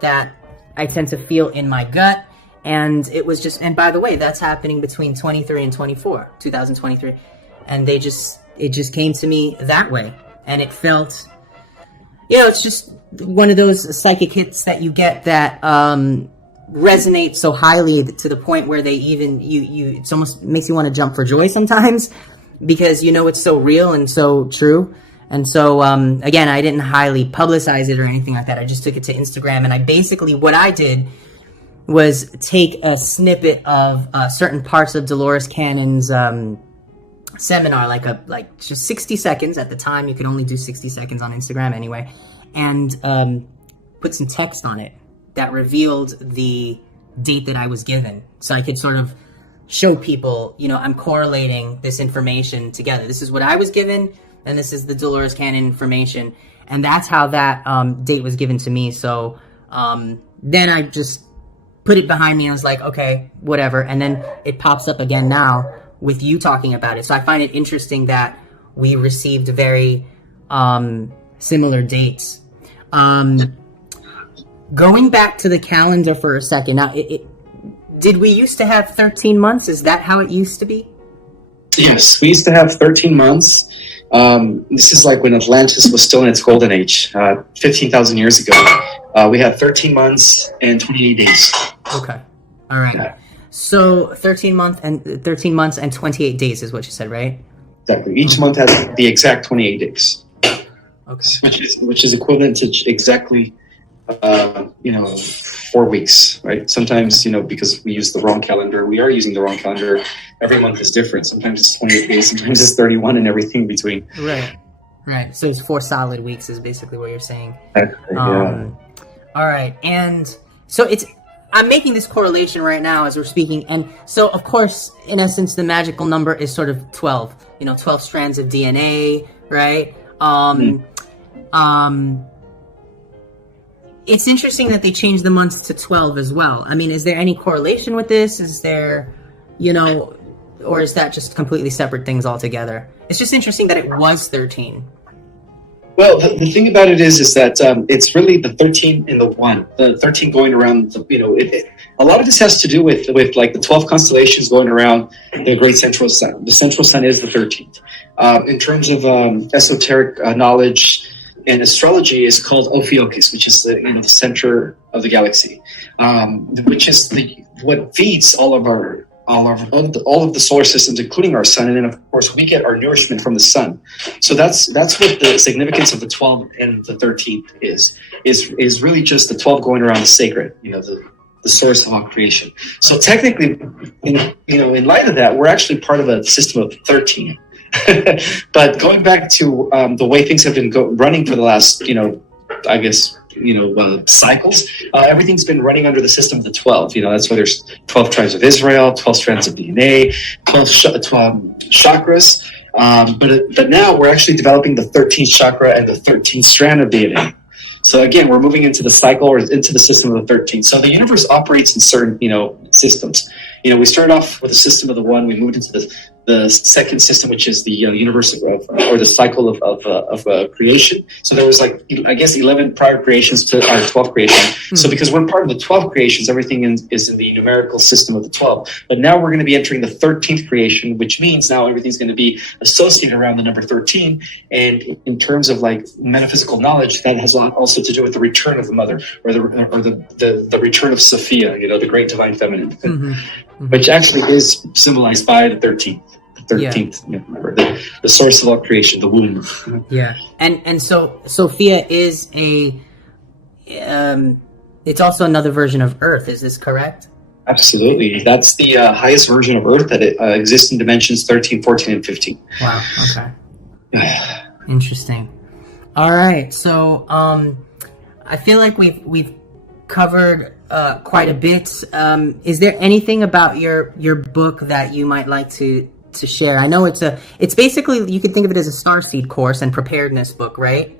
that I tend to feel in my gut. And it was just, and by the way, that's happening between 23 and 2023. And it just came to me that way. And it felt, it's just one of those psychic hits that you get that resonate so highly to the point where they even, it almost makes you want to jump for joy sometimes. because it's so real and so true. And so, again, I didn't highly publicize it or anything like that. I just took it to Instagram, and what I did was take a snippet of certain parts of Dolores Cannon's seminar, like just 60 seconds. At the time, you could only do 60 seconds on Instagram anyway, and put some text on it that revealed the date that I was given, so I could sort of show people, I'm correlating this information together. This is what I was given, and this is the Dolores Cannon information, and that's how that date was given to me. So then I just put it behind me. I was like, okay, whatever. And then it pops up again now with you talking about it. So I find it interesting that we received very similar dates. Going back to the calendar for a second, now, did we used to have 13 months? Is that how it used to be? Yes, we used to have 13 months. This is like when Atlantis was still in its golden age, 15,000 years ago. We had 13 months and 28 days. Okay. All right. Yeah. So 13 months and 28 days is what you said, right? Exactly. Each month has the exact 28 days. Okay. Which is equivalent to exactly 4 weeks, right? Sometimes, because we use the wrong calendar, we are using the wrong calendar. Every month is different. Sometimes it's 28 days, sometimes it's 31, and everything in between. Right. So it's 4 solid weeks is basically what you're saying. Exactly, yeah. All right. And so I'm making this correlation right now as we're speaking. And so, of course, in essence, the magical number is sort of 12, 12 strands of DNA, right? It's interesting that they changed the months to 12 as well. I mean, is there any correlation with this? Is there, or is that just completely separate things altogether? It's just interesting that it was 13. Well, the thing about it is that it's really the 13 and the 1. The 13 going around, a lot of this has to do with like the 12 constellations going around the great central sun. The central sun is the 13th. In terms of esoteric knowledge and astrology, is called Ophiuchus, which is the center of the galaxy, which is what feeds all of the solar systems, including our sun, and then of course we get our nourishment from the sun. So that's what the significance of the 12 and the 13th is really just the 12 going around the sacred, the source of all creation. So technically, in light of that, we're actually part of a system of 13. But going back to the way things have been running for the last, cycles, everything's been running under the system of the 12. That's why there's 12 tribes of Israel, 12 strands of DNA, 12 chakras. But now we're actually developing the 13th chakra and the 13th strand of DNA. So again, we're moving into the cycle or into the system of the 13th. So the universe operates in certain, systems. We started off with the system of the 1. We moved into the second system, which is the universe or the cycle of creation. So there was 11 prior creations to our 12th creation. Mm-hmm. So because we're part of the 12 creations, everything is in the numerical system of the 12. But now we're going to be entering the 13th creation, which means now everything's going to be associated around the number 13. And in terms of metaphysical knowledge, that has also to do with the return of the mother or the return of Sophia, the great divine feminine. Mm-hmm. Mm-hmm. Which actually is symbolized by the 13th. Remember, the source of all creation, the womb. Yeah, and so Sophia is it's also another version of Earth. Is this correct? Absolutely. That's the highest version of Earth that exists in dimensions 13, 14, and 15. Wow. Okay. Interesting. All right. So I feel like we've covered quite a bit. Is there anything about your book that you might like to share? I know it's basically, you could think of it as a starseed course and preparedness book, right?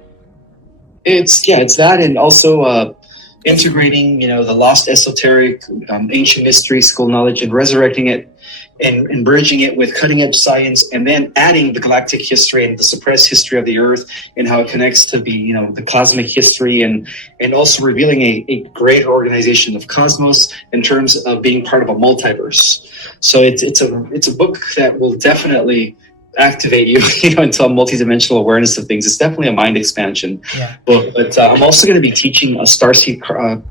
It's that, and also integrating the lost esoteric ancient mystery school knowledge and resurrecting it and bridging it with cutting edge science, and then adding the galactic history and the suppressed history of the Earth and how it connects to the cosmic history, and also revealing a greater organization of cosmos in terms of being part of a multiverse. So it's a book that will definitely activate you, into a multidimensional awareness of things. It's definitely a mind expansion book. But I'm also going to be teaching a Starseed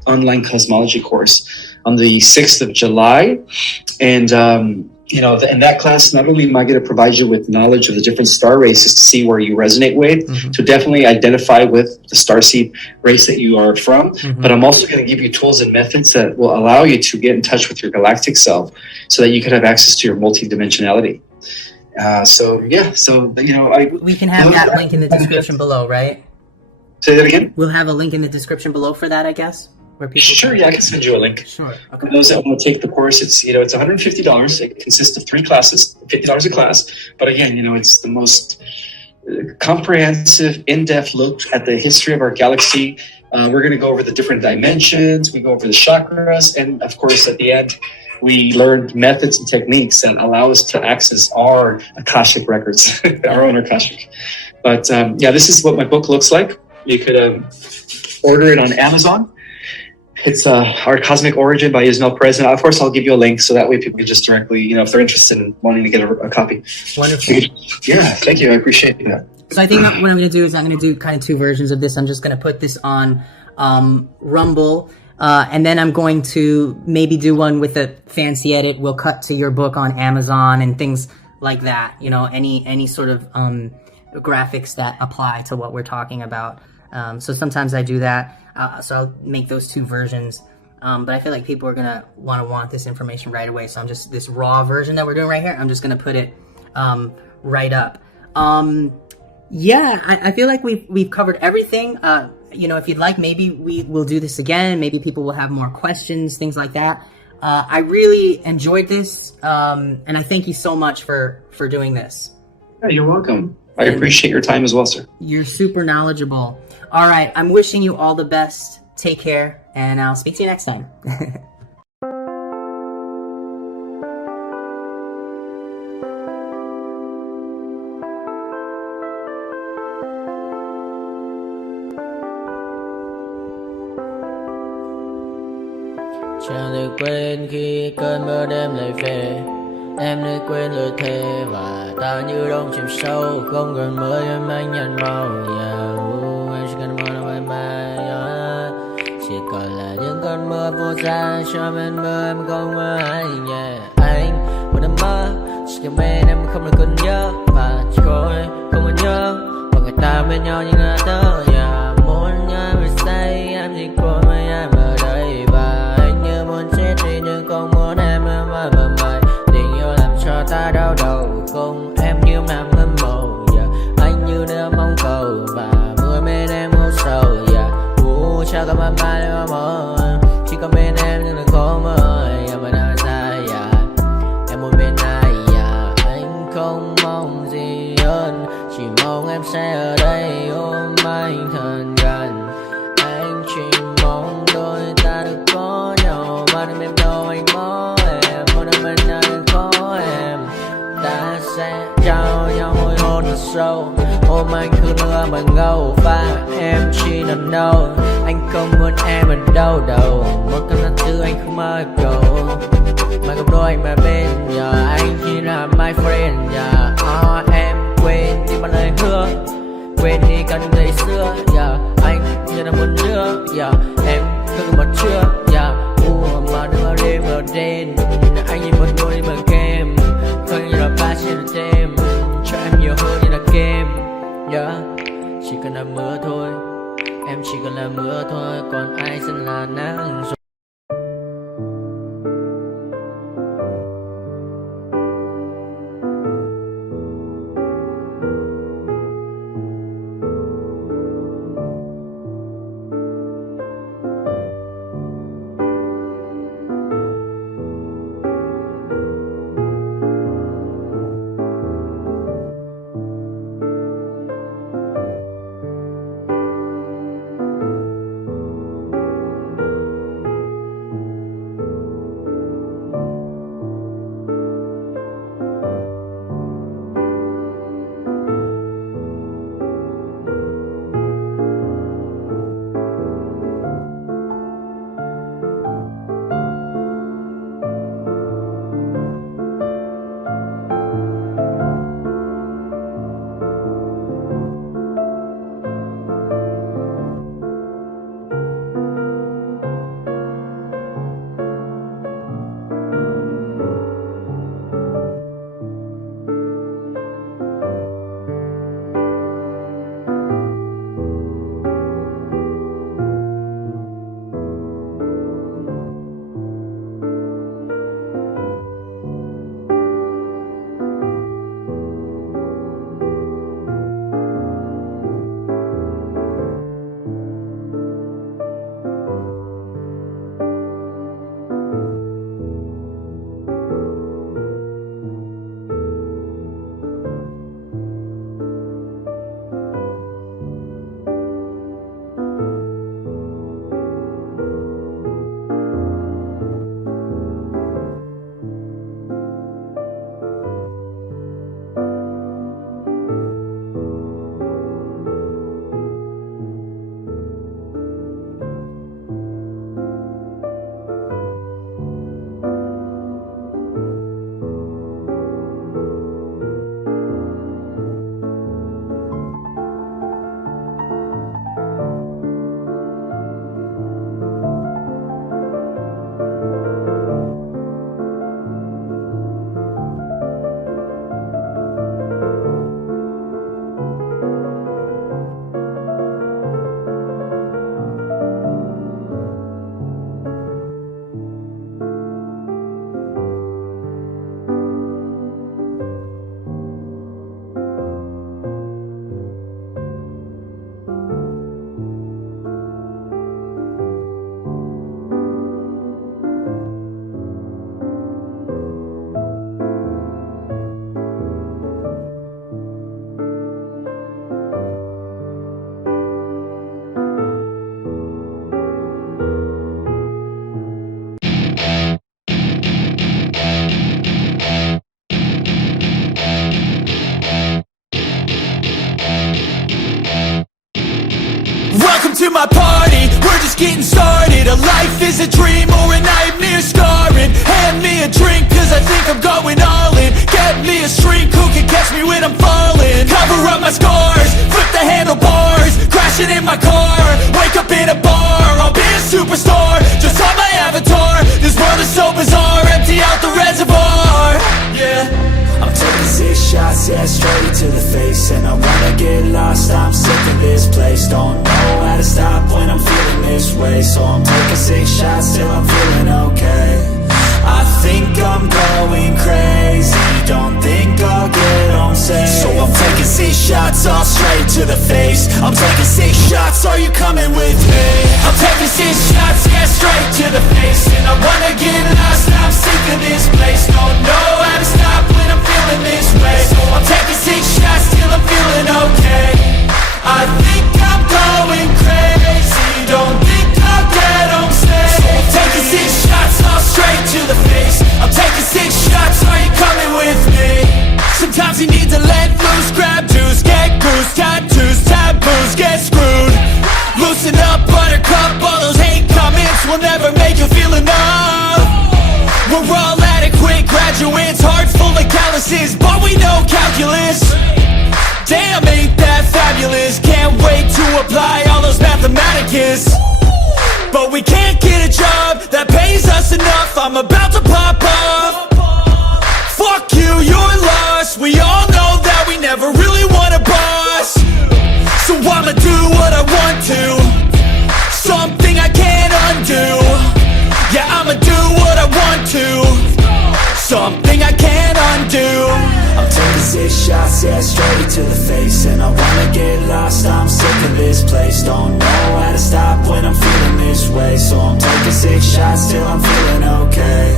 online cosmology course on the 6th of July. And in that class, not only am I going to provide you with knowledge of the different star races to see where you resonate with, to definitely identify with the starseed race that you are from, but I'm also going to give you tools and methods that will allow you to get in touch with your galactic self so that you can have access to your multidimensionality. We can have that link in the description below, right? Say that again? We'll have a link in the description below for that, I guess. Where people I can send you a link. Sure. Okay. For those that want to take the course, it's $150. It consists of 3 classes, $50 a class. But again, it's the most comprehensive, in-depth look at the history of our galaxy. We're going to go over the different dimensions. We go over the chakras, and of course, at the end, we learned methods and techniques that allow us to access our Akashic records, our own Akashic. But this is what my book looks like. You could order it on Amazon. It's Our Cosmic Origin by Ismael Perez. And of course, I'll give you a link so that way people can just directly, if they're interested in wanting to get a copy. Wonderful. Yeah, thank you. I appreciate that. So I think what I'm going to do is I'm going to do kind of 2 versions of this. I'm just going to put this on Rumble, and then I'm going to maybe do one with a fancy edit. We'll cut to your book on Amazon and things like that. Any sort of graphics that apply to what we're talking about. So sometimes I do that. So I'll make those 2 versions. But I feel like people are going to want this information right away. So I'm just, this raw version that we're doing right here, I'm just going to put it right up. I feel like we've covered everything. If you'd like, maybe we'll do this again. Maybe people will have more questions, things like that. I really enjoyed this. And I thank you so much for doing this. Yeah, you're welcome. I appreciate your time as well, sir. You're super knowledgeable. All right. I'm wishing you all the best. Take care, and I'll speak to you next time. Chẳng thể quên khi cơn mưa đêm lại về. Em đã quên lời thề và ta như đông chìm sâu. Không gần mới em anh nhận màu. Anh chỉ cần mơ đâu em chỉ còn là những cơn mưa vô giá. Cho bên mơ em không mơ ai. Anh một đêm mơ chỉ cần bên em không được cần nhớ. Và chỉ có em không còn nhớ. Và người ta bên nhau như ngã tớ. Muốn nhớ về say em chỉ có mấy em ở đây. Và anh như muốn chết đi nhưng không muốn em mơ mày. Tình yêu làm cho ta đau đầu. Cùng em như nằm hâm mộ. Anh như đứa mong cầu. Và mưa bên em u sầu. Chào các bạn mai em mơ. Chỉ có bên em nhưng đừng có mơ. Em vẫn đang dài. Em muốn bên ai. Anh không mong gì hơn. Chỉ mong em sẽ ở đây ôm anh thật gần. Anh chỉ mong đôi ta được có nhau. Mà đừng em đâu anh có em. Một đêm bên nhau đừng có em. Ta sẽ trao nhau môi hôn thật sâu. Ôm anh cứ mưa bằng gâu. Và em chỉ nằm đâu. Anh không muốn em ở đâu đâu. Một cơn gió thứ anh không mơ cầu. Mà gặp đôi mà bên giờ anh chỉ là my friend. Em quên đi bao lời hứa. Quên đi cả những ngày xưa. Anh như là một đứa. Em cứ một chưa. Mà đừng ở đêm ở đêm. Anh như một đôi đi bằng kem. Không như là ba trên là tem. Cho em nhiều hơn như là kem. Chỉ cần là mưa thôi. Em chỉ cần là mưa thôi. Còn ai sẽ là nắng rồi. to my party, we're just getting started. A life is a dream or a nightmare scarring. Hand me a drink cause I think I'm going all in. Get me a shrink who can catch me when I'm falling. Cover up my scars, flip the handlebars, crashing in my car, wake up in a bar. I'll be a superstar, just on my avatar. This world is so bizarre, empty out the reservoir. Yeah, I'm taking 6 shots, yeah, straight to the face. And I wanna get lost, I'm sick of this place. Don't know how to stop when I'm feeling this way. So I'm taking 6 shots till I'm feeling okay. I think I'm going crazy, don't think I'll get home safe. So I'm taking 6 shots, all straight to the face. I'm taking 6 shots, are you coming with me? I'm taking 6 shots, yeah, straight to the face. And I wanna get lost, I'm sick of this place. Don't know how to stop when I'm feeling this way. So I'm taking 6 shots till I'm feeling okay. I think I'm going crazy, don't think I'll get home safe. So I'm taking 6 shots, all straight to the face. I'm taking 6 shots, are you coming with me? Sometimes you need to let loose, grab juice, get goose, tattoos, taboos, get screwed. Loosen up, buttercup, all those hate comments will never make you feel enough. We're all adequate graduates, hearts full of calluses, but we know calculus. Damn, ain't that fabulous? Can't wait to apply all those mathematicus. But we can't get a job that pays us enough. I'm about to pop off. Fuck you, you're lost. We all know that we never really want a boss. So I'ma do what I want to, something I can't undo. Yeah, I'ma do what I want to, something I can't undo. I'm taking 6 shots, yeah, straight to the face. And I wanna get lost, I'm sick of this place. Don't know how to stop when I'm feeling this way. So I'm taking 6 shots till I'm feeling okay.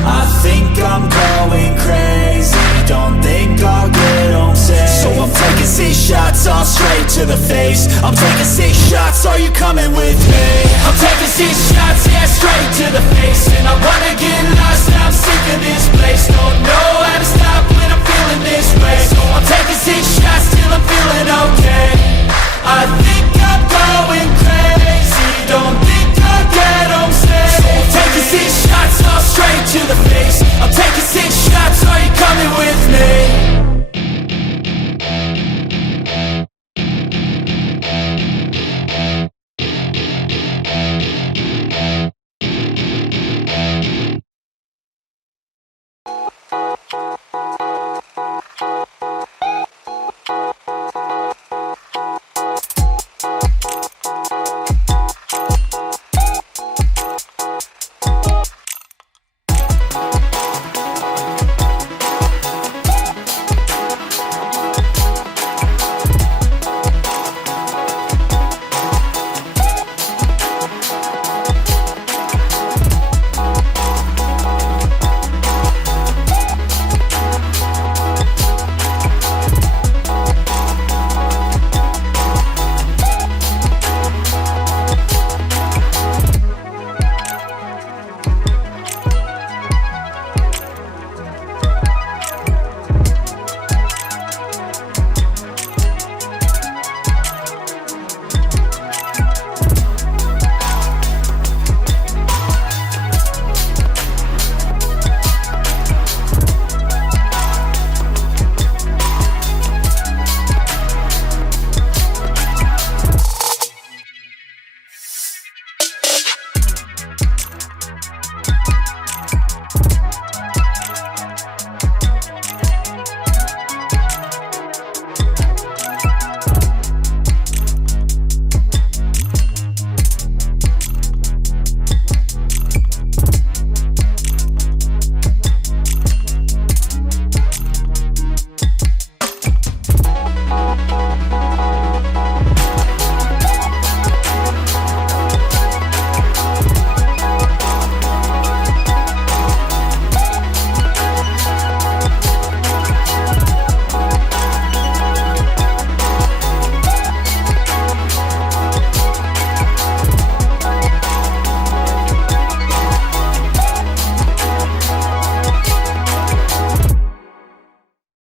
I think I'm going crazy, don't think I'll get home safe. So I'm taking 6 shots, all straight to the face. I'm taking 6 shots, are you coming with me? I'm taking 6 shots, yeah, straight to the face. And I wanna get lost, I'm sick of this place. Don't know how to stop when I'm feeling this way. So I'm taking 6 shots till I'm feeling okay. I